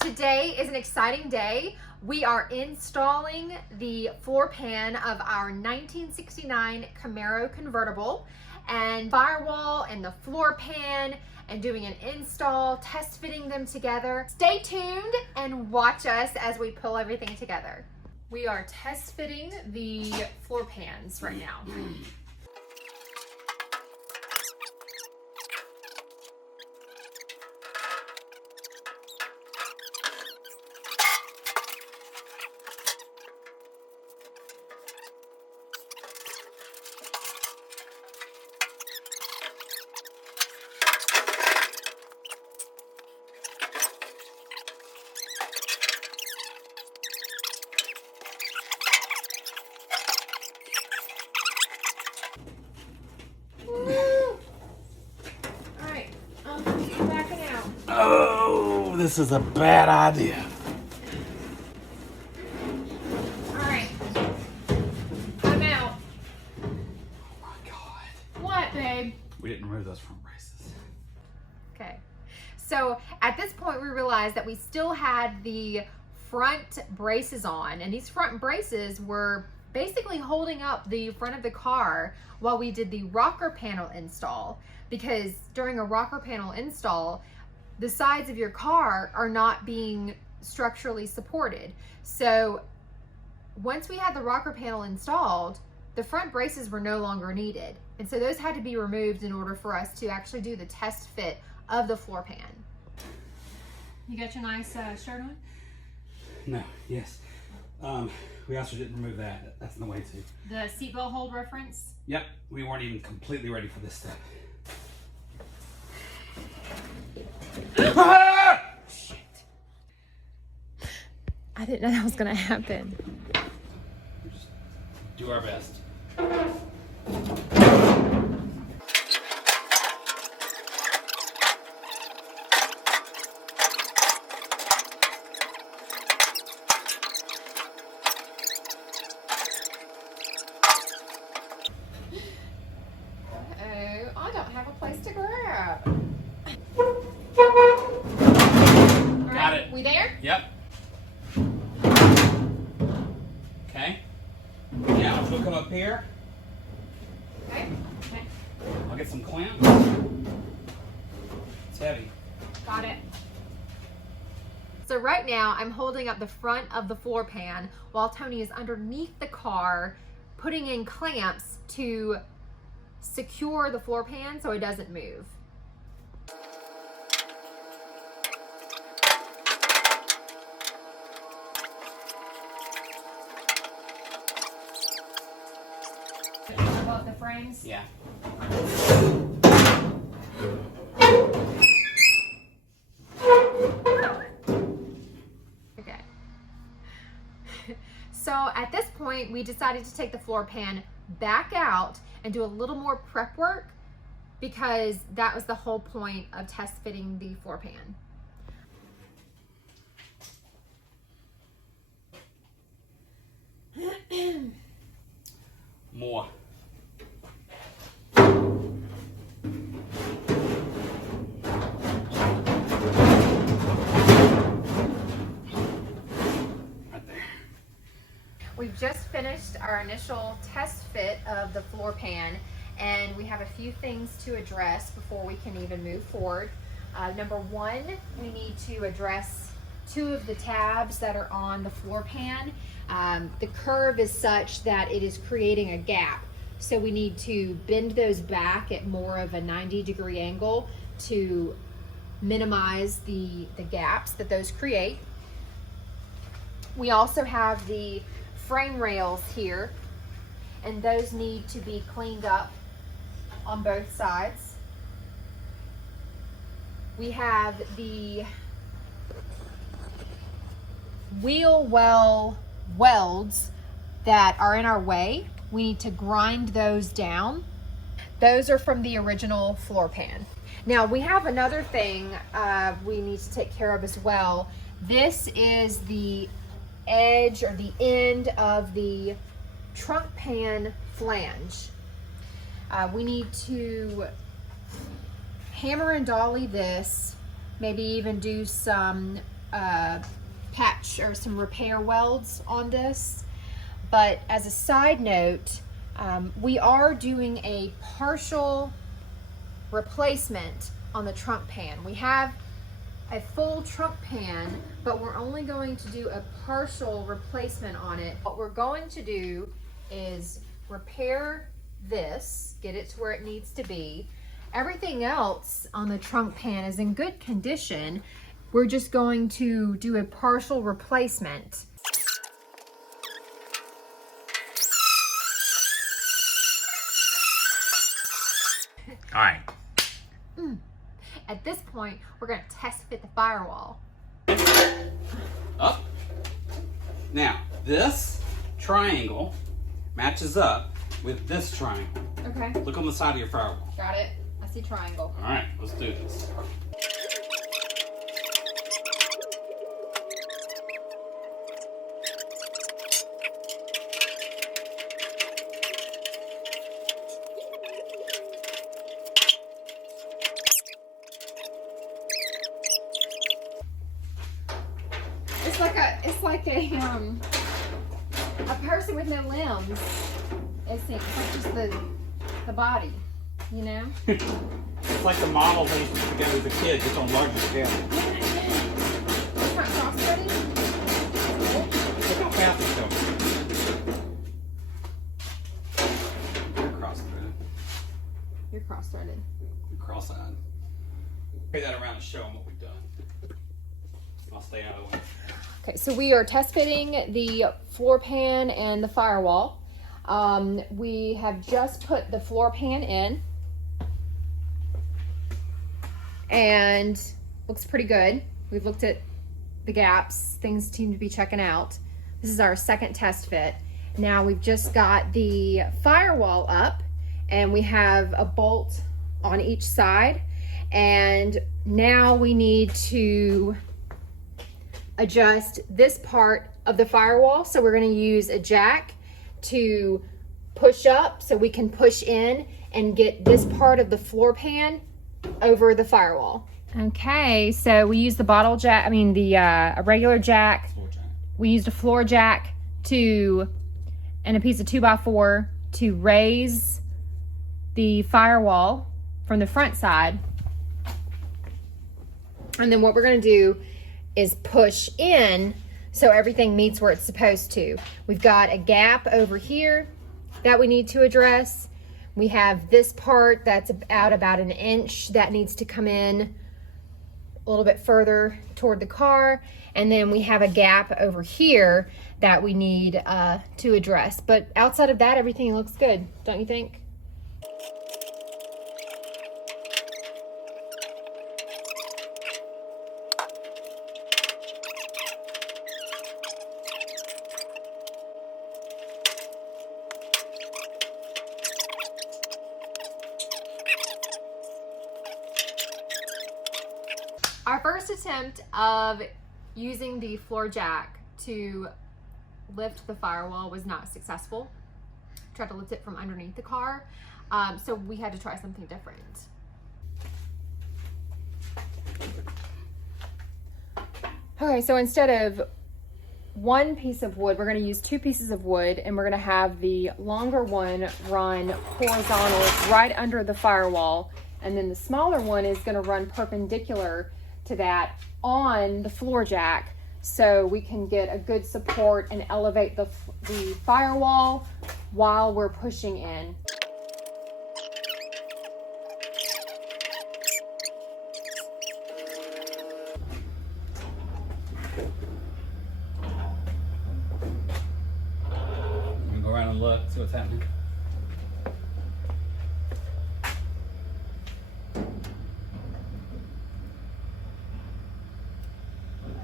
Today is an exciting day. We are installing the floor pan of our 1969 Camaro convertible, and Firewall and the floor pan, and doing an install, test fitting them together. Stay tuned and watch us as we pull everything together. We are test fitting the floor pans right now. Oh, this is a bad idea. Alright, I'm out. Oh my God. What, babe? We didn't remove those front braces. Okay, so at this point we realized that we still had the front braces on, and these front braces were basically holding up the front of the car while we did the rocker panel install, because during a rocker panel install, the sides of your car are not being structurally supported. So once we had the rocker panel installed, the front braces were no longer needed. And so those had to be removed in order for us to actually do the test fit of the floor pan. You got your nice shirt on? No, yes. We also didn't remove that. That's the way to. The seatbelt hold reference? Yep, we weren't even completely ready for this step. Ah! Shit. I didn't know that was gonna happen. Just do our best. Oh, I don't have a place to grab. Got it. We there? Yep. Okay. Now, we'll come up here. Okay. Okay. I'll get some clamps. It's heavy. Got it. So right now I'm holding up the front of the floor pan while Tony is underneath the car putting in clamps to secure the floor pan so it doesn't move. Above the frames? Yeah. Okay. So at this point, we decided to take the floor pan back out and do a little more prep work, because that was the whole point of test fitting the floor pan. More. Right there. We've just finished our initial test fit of the floor pan, and we have a few things to address before we can even move forward. Number one, we need to address two of the tabs that are on the floor pan. The curve is such that it is creating a gap. So we need to bend those back at more of a 90-degree angle to minimize the gaps that those create. We also have the frame rails here, and those need to be cleaned up on both sides. We have the wheel well welds that are in our way. We need to grind those down. Those are from the original floor pan. Now we have another thing we need to take care of as well. This is the edge or the end of the trunk pan flange. We need to hammer and dolly this, maybe even do some patch or some repair welds on this. But as a side note, we are doing a partial replacement on the trunk pan. We have a full trunk pan, but we're only going to do a partial replacement on it. What we're going to do is repair this, get it to where it needs to be. Everything else on the trunk pan is in good condition. We're just going to do a partial replacement. All right. At this point, we're going to test fit the firewall. Up. Now, this triangle matches up with this triangle. Okay. Look on the side of your firewall. Got it. I see triangle. All right, let's do this. It's like a person with no limbs. It's like just the body, you know? It's like the models I used to put together as a kid, just on larger scale. It's not cross-threading. Look how fast it's going. You're cross-threaded. You're cross-threaded. You're cross-eyed. Carry that around and show them what we've done. I'll stay out of the way. Okay, so we are test fitting the floor pan and the firewall. We have just put the floor pan in and looks pretty good. We've looked at the gaps, things seem to be checking out. This is our second test fit. Now we've just got the firewall up and we have a bolt on each side, and now we need to adjust this part of the firewall. So we're going to use a jack to push up so we can push in and get this part of the floor pan over the firewall. Okay, so we used the bottle jack, a regular jack. Floor jack. We used a floor jack and a piece of 2x4 to raise the firewall from the front side. And then what we're going to do is push in so everything meets where it's supposed to. We've got a gap over here that we need to address. We have this part that's out about an inch that needs to come in a little bit further toward the car. And then we have a gap over here that we need to address. But outside of that, everything looks good, don't you think? Our first attempt of using the floor jack to lift the firewall was not successful. Tried to lift it from underneath the car, so we had to try something different. Okay, so instead of one piece of wood, we're going to use two pieces of wood, and we're going to have the longer one run horizontal right under the firewall, and then the smaller one is going to run perpendicular to that on the floor jack, so we can get a good support and elevate the firewall while we're pushing in. I'm gonna go around and look, see what's happening.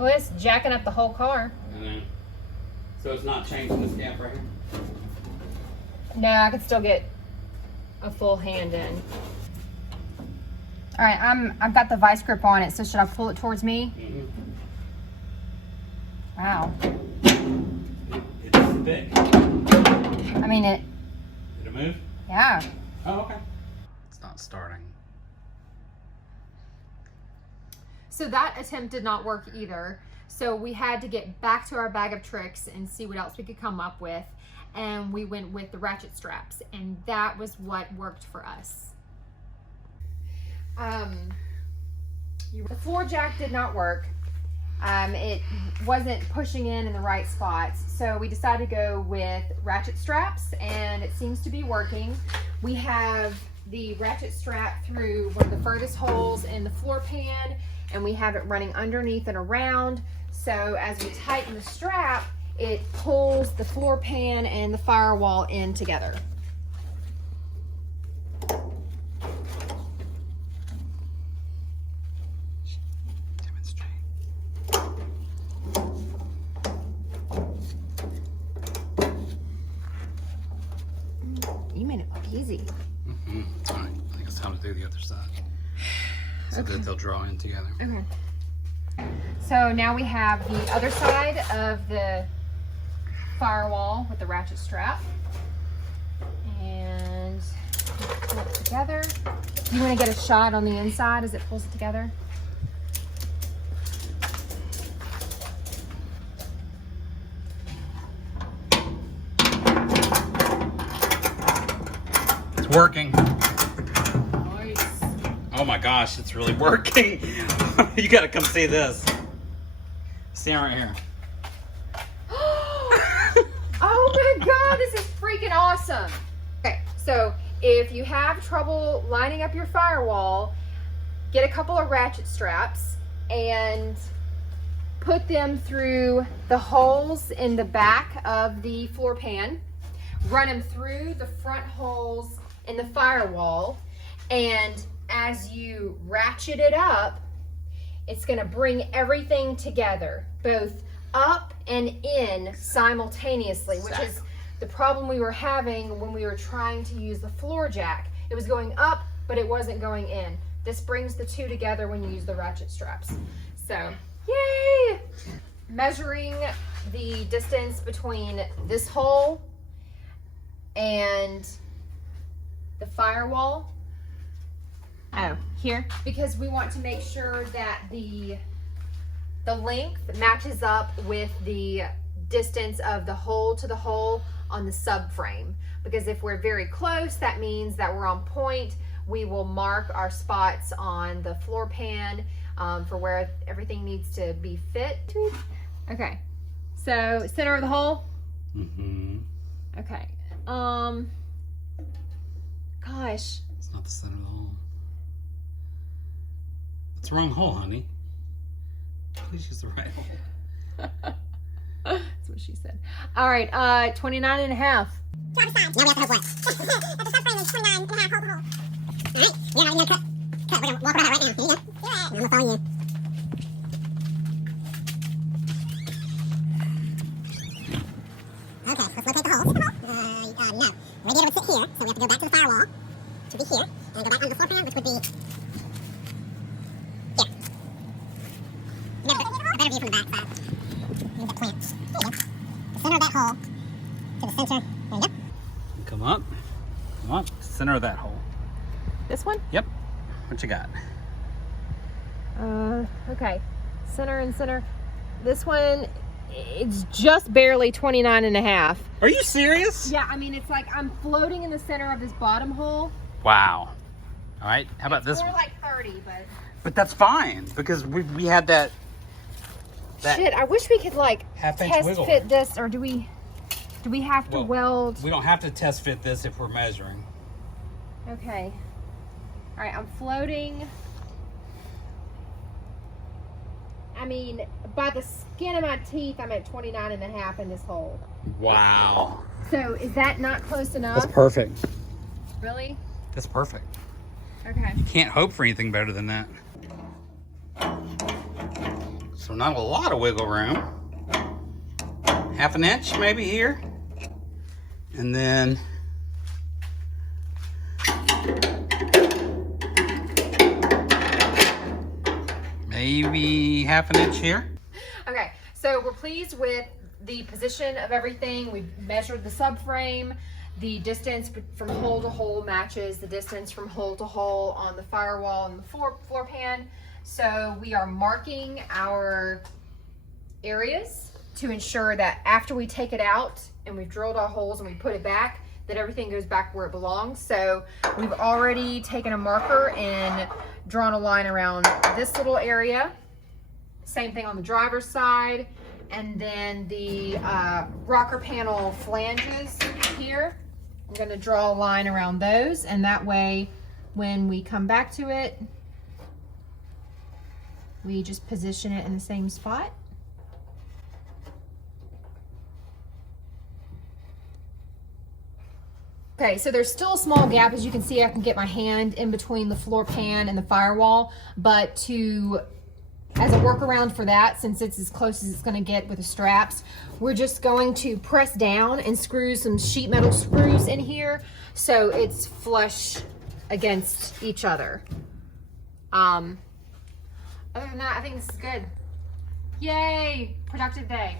Oh, it's jacking up the whole car. And then, so it's not changing this gap right here? No, I can still get a full hand in. All right, I've got the vice grip on it, so should I pull it towards me? Mm-hmm. Wow. It's thick. I mean, it, Did it move? yeah. Oh, okay. It's not starting. So that attempt did not work either. So we had to get back to our bag of tricks and see what else we could come up with. And we went with the ratchet straps, and that was what worked for us. The floor jack did not work. It wasn't pushing in the right spots. So we decided to go with ratchet straps, and it seems to be working. We have the ratchet strap through one of the furthest holes in the floor pan, and we have it running underneath and around. So as we tighten the strap, it pulls the floor pan and the firewall in together. You made it look easy. All right, I think it's time to do the other side. So that they'll draw in together. Okay. So now we have the other side of the firewall with the ratchet strap. And pull it together. You want to get a shot on the inside as it pulls it together? It's working. Nice. Oh my gosh, it's really working. You gotta come see this. Stand right here. Oh my God, this is freaking awesome. Okay, so if you have trouble lining up your firewall, get a couple of ratchet straps and put them through the holes in the back of the floor pan, run them through the front holes in the firewall, and as you ratchet it up, it's gonna bring everything together, both up and in simultaneously, which is the problem we were having when we were trying to use the floor jack. It was going up, but it wasn't going in. This brings the two together when you use the ratchet straps. So, yay! Measuring the distance between this hole and the firewall. Oh, here? Because we want to make sure that the length matches up with the distance of the hole to the hole on the subframe. Because if we're very close, that means that we're on point. We will mark our spots on the floor pan for where everything needs to be fit. Okay, so center of the hole? Mm-hmm. Okay, gosh. It's not the center of the hole. It's the wrong hole, honey. Please use the right hole. That's what she said. All right, 29 and a half. To other side. Now we have to hook what? The subframe is 29 and a half hole to hole. All right, you're not even gonna cut. We're gonna walk around right now. Here you go. Do it. I'm gonna follow you. Okay, let's locate the hole. No. The radiator would sit here, so we have to go back to the firewall to be here, and go back onto the floor pan, which would be here. A better view from the back side. Use the plant. There you go. The center of that hole to the center. There you go. Come up. Come up. Center of that hole. This one? Yep. What you got? Okay. Center and center. This one, it's just barely 29 and a half. Are you serious? Yeah, I mean, it's like I'm floating in the center of this bottom hole. Wow. All right. How about this More one? like 30, but... But that's fine because we had that Shit, I wish we could like half-inch test wiggle. fit this, or do we have to Well, weld? We don't have to test fit this if we're measuring. Okay. All right, I'm floating. I mean, by the skin of my teeth, I'm at 29 and a half in this hole. Wow. So is that not close enough? That's perfect. Really? That's perfect. Okay. You can't hope for anything better than that. So not a lot of wiggle room. Half an inch maybe here. And then maybe half an inch here. Okay, so we're pleased with the position of everything. We've measured the subframe. The distance from hole to hole matches the distance from hole to hole on the firewall and the floor pan. So we are marking our areas to ensure that after we take it out and we've drilled our holes and we put it back, that everything goes back where it belongs. So we've already taken a marker and drawn a line around this little area. Same thing on the driver's side. And then the rocker panel flanges here, I'm gonna draw a line around those, and that way when we come back to it, we just position it in the same spot. Okay, so there's still a small gap. As you can see, I can get my hand in between the floor pan and the firewall, but as a workaround for that, since it's as close as it's gonna get with the straps, we're just going to press down and screw some sheet metal screws in here so it's flush against each other. Other than that, I think this is good. Yay, productive day.